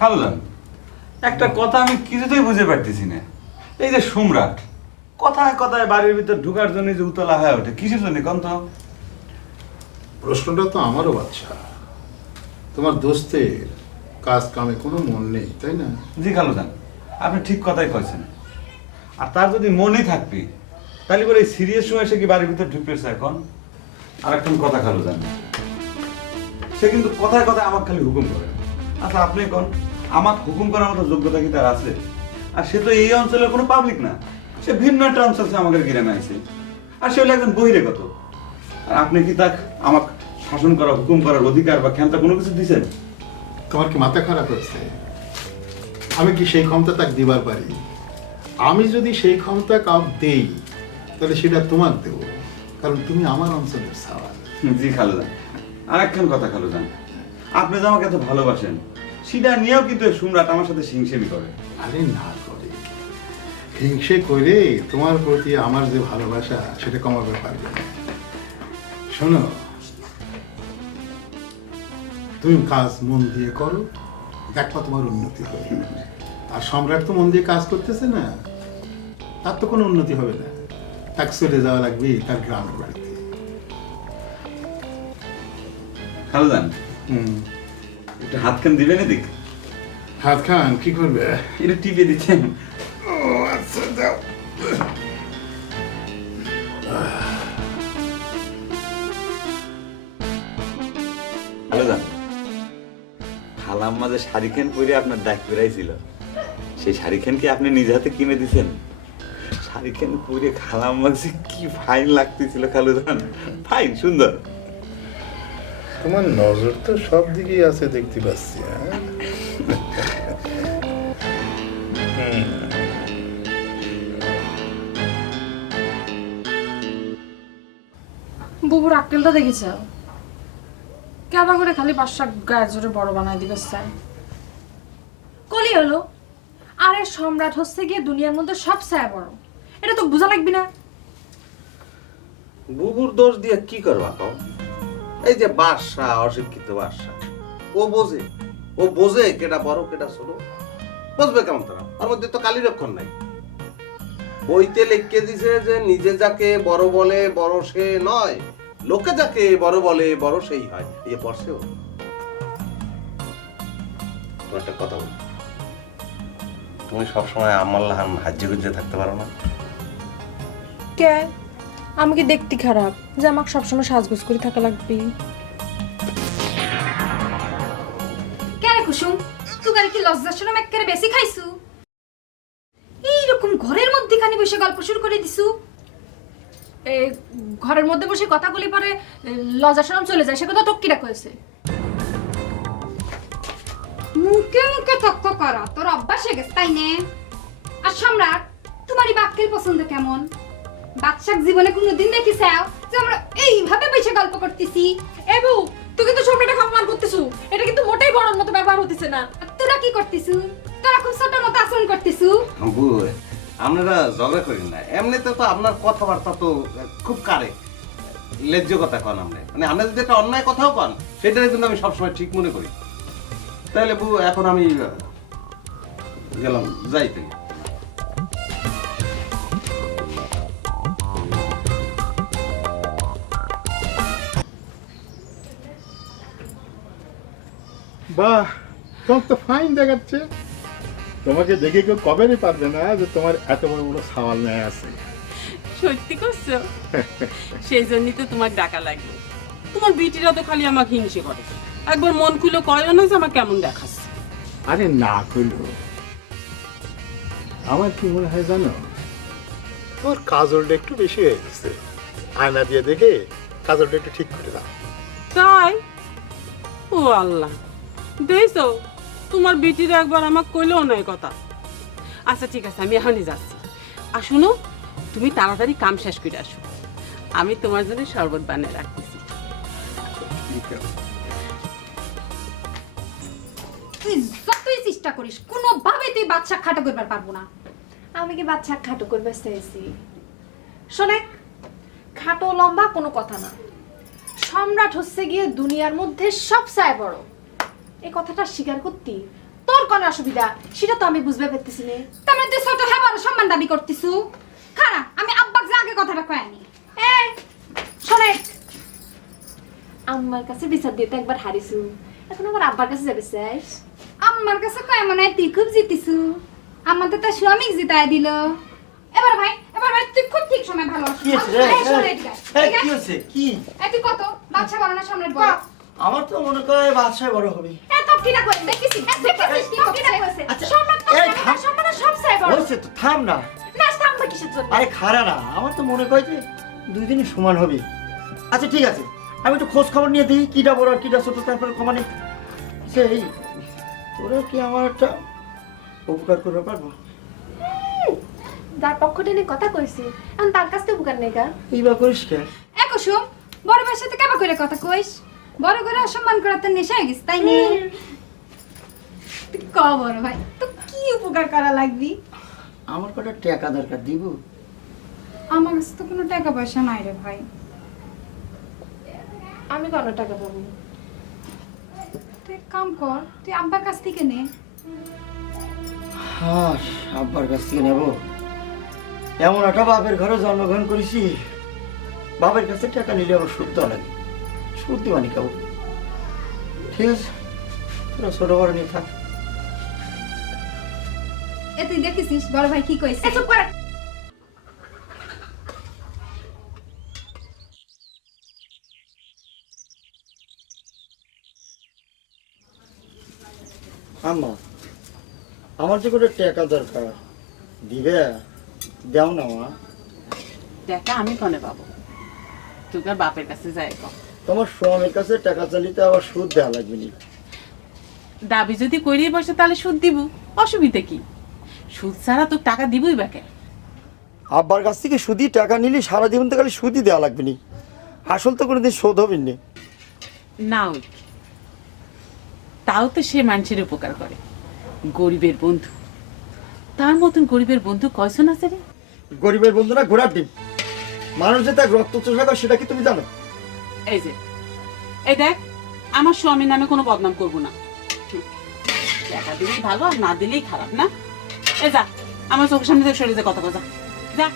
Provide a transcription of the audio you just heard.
খালুদান একটা কথা আমি কিছুতেই বুঝে পারতেছি না। এই যে সম্রাট কথায় কথায় বাড়ির ভিতর ঢুকার জন্য যে উতলা হয়ে ওঠে কিসের জন্য কন তো প্রশ্নটা তো আমারও বাচ্চা তোমার দোস্তের কাজ কামে কোনো মন নেই তাই না? জি খালুদান আপনি ঠিক কথাই কয়েছেন আর তার যদি মনই থাকবি তাহলে বলে এই সিরিয়াস সময় সে কি বাড়ির ভিতর ঢুকেছে এখন? আর একটা কথা খালুদান। সে কিন্তু কথায় কথায় আমার খালি হুকুম করে। আচ্ছা আপনি কোন আমার হুকুম করার মতো যোগ্যতা কি তার আছে? আর সে তো এই অঞ্চলের কোনো পাবলিক না। সে ভিন্ন একটা অঞ্চল সে আমাদের গ্রামে আছে আর সে হলো একজন বহিরেগত। আর আপনি কি তাক আমাকে শাসন করা হুকুম করার অধিকার বা ক্ষমতা কোনো কিছু দিছেন? তোমার কি মাথা খারাপ হচ্ছে? আমি কি সেই ক্ষমতা তাকে দিবার পারি? আমি যদি সেই ক্ষমতা কাউ দেই তাহলে সেটা তোমার দেব। কারণ তুমি আমার অঞ্চলের সাওয়াল জি খালুদান আর একখান কথা খালুদান আপনি যে আমাকে এত ভালোবাসেন সেটা নিয়েও কিন্তু সম্রাট আমার সাথে সিংসেমি করে। আরে না করে। হিংসে করে তোমার প্রতি আমার যে ভালোবাসা সেটা কমাবে পারবে শোনো তুমি কাজ মন দিয়ে করো দেখো তোমার উন্নতি হবে। আর সম্রাট তো মন দিয়ে কাজ করতেছে না তার তো কোনো উন্নতি হবে না। তাকে চলে যাওয়া লাগবে তার গ্রামের বাড়িতে। খালুদান হুম। একটু হাতখান দিবেন এদিক? হাত খান কি করবে? এটা টিপে দিচ্ছেন ও আচ্ছা দাও। খালাম্মা যে শাড়ি খান পরে আপনার ডাক বেড়াইছিল সেই শাড়ি খান কি আপনি নিজ হাতে কিনে দিছেন? শাড়ি খান পরে খালাম্মা যে কি ফাইন লাগতেছিল খালুদান ফাইন সুন্দর। তোমার নজর তো সব দিকেই আছে দেখতে পাচ্ছি হ্যাঁ? বুবুর আক্কেলটা দেখেছ? কেবা করে খালি বাসা গায়ের জোরে বড় বানায় দিবে স্যার? কলি হলো। আরে সম্রাট হচ্ছে গিয়ে দুনিয়ার মধ্যে সব ছায়া বড়। এটা তো বোঝা লাগবি না। বুবুর দোষ দিয়ে কি করবা কও? এই যে বাদশা অশিক্ষিত বাদশা ও বোঝে ও বোঝে কেটা বড় কেটা ছোট। বুঝবে কেমন তারা? ওর মধ্যে তো কালি রক্ষণ নাই। বইতে লিখকে দিছে যে, নিজে যাকে বড় বলে, বড় সে নয়। লোকে যাকে বড় বলে, বড় সেই হয়। এই যে পড়ছেও একটা কথা বল। তুমি সবসময় আমার হাজ্যে গুজ্জে থাকতে পারো না। কে আমি কি দেখতে খারাপ যে আমাকে সবসময় সাজগোজ করে থাকা লাগবে কেন কুসুম? তুগার কি লজ্জা শরম একেবারে বেশি খাইছু? এইরকম ঘরের মধ্যে খানি বসে গল্প শুরু করে দিছু? ঘরের মধ্যে বসে কথাগুলি পরে লজ্জা শরম চলে যায়, সে কথা টক্কিরা কয়েছে মুখে মুখে তক্ক করা, তোর অভ্যাস হয়ে গেছে, তাই নে? আর সম্রাট, তোমারই বাক্যের পছন্দ কেমন? বাদশাক জীবনে কোনোদিন দেখিছাও যে আমরা এইভাবে বসে গল্প করতেছি? এবু তুই কিন্তু সম্রাটকে অপমান করতেছু। এটা কিন্তু মোটেই বড়র মতো ব্যবহার হতেছে না। তোরা কি করতেছু? তোরা খুব ছোট মতো আচরণ করতেছু? আপনারা ঝগড়া করি না। এমনিতে তো আপনার কথাবার্তা তো খুব কারে লেজ্জ কথা কন আমরা মানে আপনি যদি একটা অন্যায় কথাও কন সেটাই কিন্তু আমি সবসময় ঠিক মনে করি। তাহলে বু, এখন আমি গেলাম যাই তুই বাহ তোমার তো ফাইন দেখাচ্ছে। তোমাকে দেখে কেউ কবেরই পারবে না যে তোমার এত বড় বড় সাওয়াল নেয় আছে। সত্যি করছ? সেই জন্যই তো তোমার ডাকা লাগল। তোমার বিটিরা তো খালি আমাকে হিংসে করে। একবার মন খুলে কয়ও না যে আমার কেমন দেখাচ্ছে। আরে না করল আমার কি মনে হয় জানো? তোর কাজলটা একটু বেশি হয়ে গেছে। আয়না দিয়ে দেখে কাজলটা একটু ঠিক করে দাও। তাই? ও আল্লাহ। দেখছ? তোমার বিটিরা একবার আমাকে কইলেও নয় কথা। আচ্ছা ঠিক আছে আমি এখনই যাচ্ছি। আর শুনো তুমি তাড়াতাড়ি কাম শেষ করে আসো। আমি তোমার জন্য শরবত বানিয়ে রাখতেছি। তুই যতই চেষ্টা করিস কোনোভাবে তুই বাচ্চা খাটো করবার পারব না। আমি কি বাচ্চা খাটো করবে চাইছি? শোনে খাটো লম্বা কোনো কথা না। সম্রাট হচ্ছে গিয়ে দুনিয়ার মধ্যে সবচেয়ে বড়। এই কথাটা স্বীকার করতি। তোর কোন অসুবিধা? সেটা তো আমি বুঝতে পারতেছি না। তার মানে তুই ছোট হ্যাঁ বড় সম্মান দাবি করতেছু? খারা আমি আব্বাক যা আগে কথাটা কয়ে আনি। এই শোনে। আমার কাছে বিচার দিতে একবার হারিছু। এখন আমার আব্বার কাছে যাবে চাইস? আমার কাছে কয় মনে হয় তুই খুব জিতিছু। আমার তো তার স্বামী জিতায় দিল। এবার ভাই এবার ভাই তুই খুব ঠিক সময় ভালো কি হয়েছে। কি হয়েছে? কি? তুই কত? বাচ্চা বড় না সামনের বড় আমার তো মনে করে বাদশাহ বড় হবে। এত কিনা কইছে দেখিছি দেখিছি কি কিনা কইছে। আচ্ছা, সম্মান তো এই, না, থাম। সম্মান সব চাই বড়। হয়েছে তো থাম না। না থামবে কিসের জন্য? আরে খারা না। আমার তো মনে করে যে দুই দিনই সমান হবে। আচ্ছা ঠিক আছে। আমি একটু খোঁজ খবর নিয়ে দিই কিটা বড় আর কিটা ছোট তারপরে কমানে সেই তোরা কি আমার একটা উপকার করতে পারব? যার পক্ষ টেনে কথা কইছি এখন তার কাছ থেকে বুকার নেই গা। এই করিস কে? এ কুসুম বড় ভাইয়ের সাথে কেবা করে কথা কইস? বড় করে অসম্মান করার তো নেশা হয়ে গেছে তাই নি? তুই ক বড় ভাই তো কি উপকার করা লাগবি? আমার কটা টাকা দরকার দিব? আমার কাছে তো কোনো টাকা পয়সা নাই রে ভাই। আমি কোনো টাকা পাবো তুই এক কাম কর তুই আব্বার কাছ থেকে নে। হ্যাঁ আব্বার কাছ থেকে নেব। এমন একটা বাপের ঘরে জন্মগ্রহণ করেছি বাপের কাছে টাকা নিলে আমার সুদ লাগে দিবানি কাবু ঠিক আছে? তোরা ছোট বড় নিয়ে থাক। এ তুই দেখেছিস বড় ভাই কি কইছে? এ চুপ কর। আম্মা আমার যে করে টাকা দরকার দিবে? দাও না মা। দেখা আমি কনে পাবো? তোকে বাপের কাছে যাই কম তোমার স্বামীর কাছে টাকা চালিতে আবার সুদ দেওয়া লাগবে নি। দাবি যদি করিয়ে বসে তাহলে সুদ দিব। অসুবিধা কি? সুদ ছাড়া তো টাকা দিবই বাকে আব্বার কাছ থেকে সুদি টাকা নিলে সারা জীবন তো খালি সুদই দেওয়া লাগবে নি। আসল তো কোনোদিন শোধ হবে না। না তাও তো সে মানুষের উপকার করে। গরিবের বন্ধু। তার মতন গরিবের বন্ধু কয়জন আছে রে? গরিবের বন্ধুরা ঘোরার ডিম। মানুষ যে তার রক্ত চোষা করে সেটা কি তুমি জানো? এই যে। এই দেখ, আমার স্বামীর নামে কোনো বদনাম করব না। টাকা দিলেই ভালো আর না দিলেই খারাপ, না? এ যা, আমার চোখের সামনে সরে যে, কথা কথা যা।